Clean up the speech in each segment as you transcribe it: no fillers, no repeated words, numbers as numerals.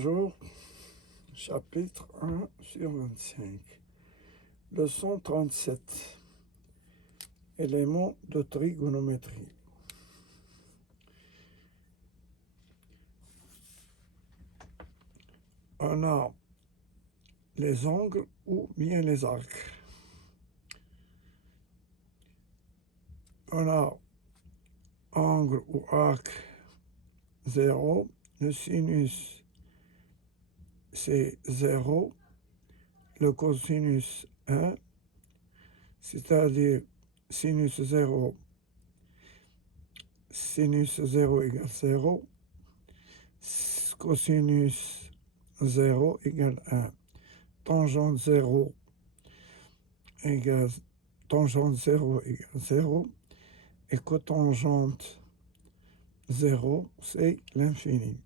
Bonjour, chapitre 1 sur 25. Leçon 37. Éléments de trigonométrie. On a les angles ou bien les arcs. On a angle ou arc 0, le sinus c'est 0, le cosinus 1, c'est-à-dire sinus 0, sinus 0 égale 0, cosinus 0 égale 1, tangente 0 égale tangente 0 égale 0, et cotangente 0, c'est l'infini.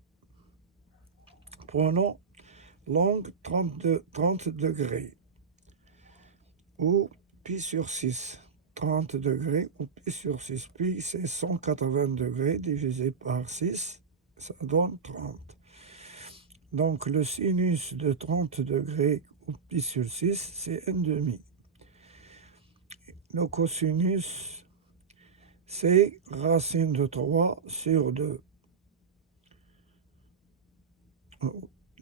Prenons l'angle 30 degrés, ou pi sur 6. 30 degrés ou pi sur 6. Pi, c'est 180 degrés divisé par 6, ça donne 30. Donc, le sinus de 30 degrés ou pi sur 6, c'est 1,5. Le cosinus, c'est racine de 3 sur 2.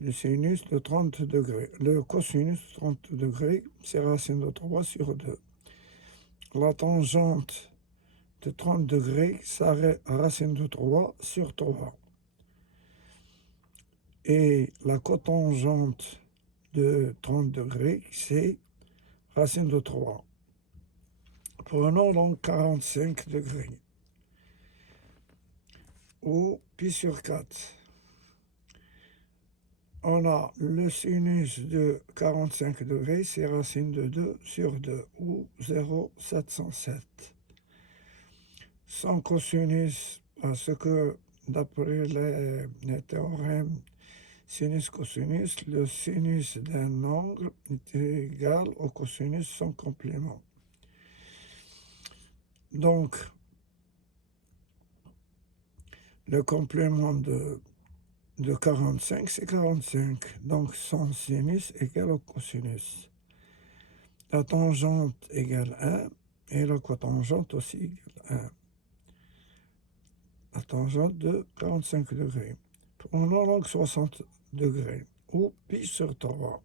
Le sinus de 30 degrés. Le cosinus de 30 degrés, c'est racine de 3 sur 2. La tangente de 30 degrés, ça racine de 3 sur 3. Et la cotangente de 30 degrés, c'est racine de 3. Prenons donc 45 degrés, ou pi sur 4. On a le sinus de 45 degrés, c'est racine de 2 sur 2, ou 0,707. Son cosinus, parce que d'après les théorèmes sinus-cosinus, le sinus d'un angle est égal au cosinus son complément. Donc, le complément de 45, c'est 45. Donc, son sinus égale au cosinus. La tangente égale 1 et la cotangente aussi égale 1. La tangente de 45 degrés. Prenons donc 60 degrés, ou pi sur 3.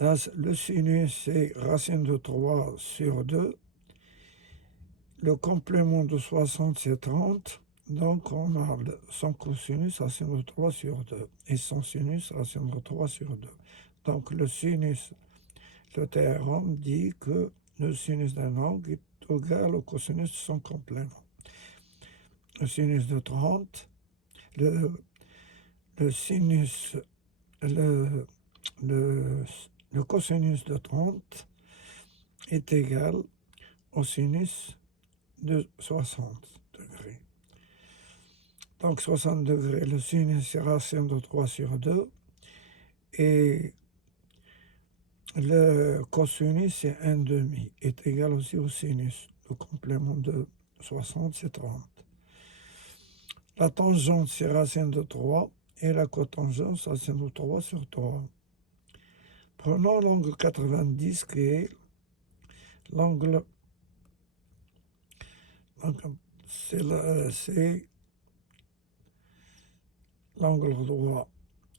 Là, le sinus, c'est racine de 3 sur 2. Le complément de 60, c'est 30. Donc, on a son cosinus, racine de 3 sur 2. Et son sinus, racine de 3 sur 2. Donc, le sinus, le théorème dit que le sinus d'un angle est égal au cosinus de son complément. Le sinus de 30, le sinus, le cosinus de 30 est égal au sinus de 60 degrés. Donc 60 degrés, le sinus c'est racine de 3 sur 2 et le cosinus c'est 1,5 est égal aussi au sinus. Le complément de 60 c'est 30. La tangente c'est racine de 3 et la cotangente c'est racine de 3 sur 3. Prenons l'angle 90 qui est l'angle, c'est l'angle droit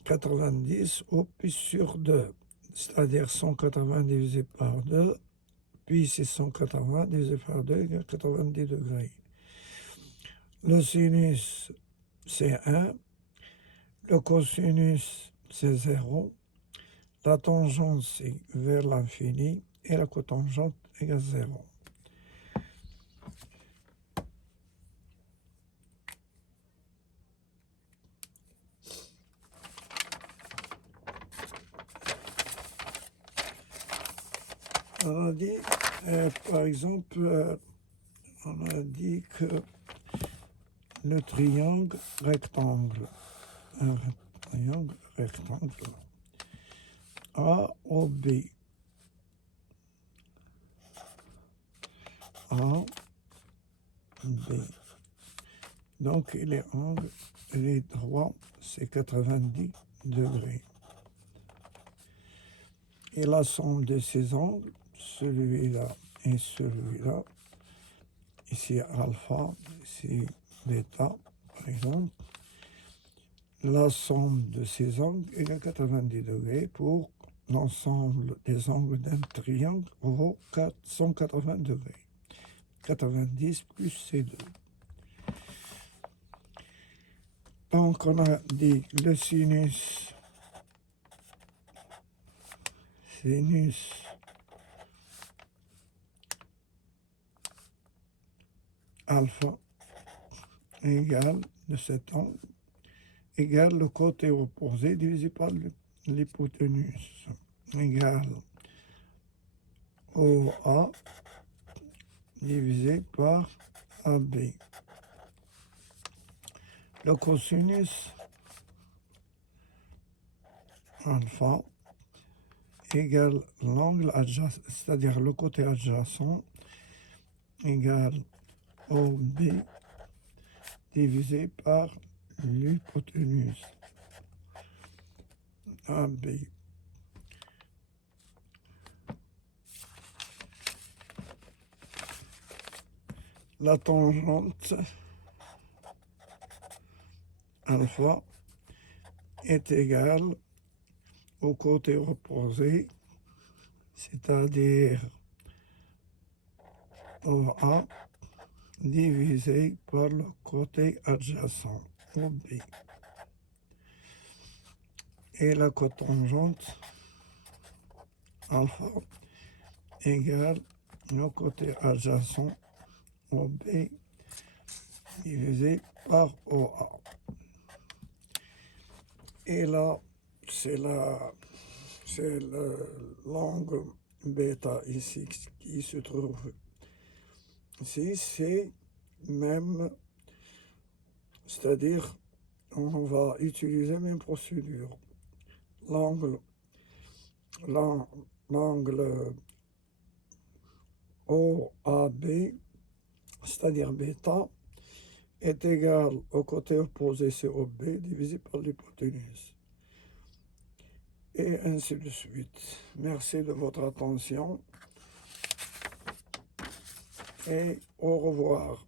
90 au pi sur 2, c'est-à-dire 180 divisé par 2, puis c'est 180 divisé par 2 égale 90 degrés. Le sinus c'est 1, le cosinus c'est 0, la tangente c'est vers l'infini et la cotangente égale 0. On a dit, par exemple, on a dit que le triangle rectangle, un triangle rectangle, AOB, A, B, Donc, les droits, c'est 90 degrés. Et la somme de ces angles, celui-là et celui-là, ici alpha, ici bêta, par exemple, la somme de ces angles est à 90 degrés pour l'ensemble des angles d'un triangle vaut 180 degrés. 90 plus ces deux. Donc, on a dit le sinus alpha égale de cet angle égale le côté opposé divisé par l'hypoténuse égale OA divisé par AB. Le cosinus alpha égale l'angle adjacent, c'est-à-dire le côté adjacent, égale OB divisé par l'hypoténuse AB. La tangente alpha est égale au côté opposé, c'est-à-dire OA divisé par le côté adjacent, OB. Et la cotangente alpha égale le côté adjacent, OB, divisé par OA. Et là, c'est l'angle bêta ici qui se trouve ici, c'est même, c'est-à-dire on va utiliser la même procédure. L'angle OAB, c'est-à-dire bêta, est égal au côté opposé COB divisé par l'hypoténuse. Et ainsi de suite. Merci de votre attention et au revoir.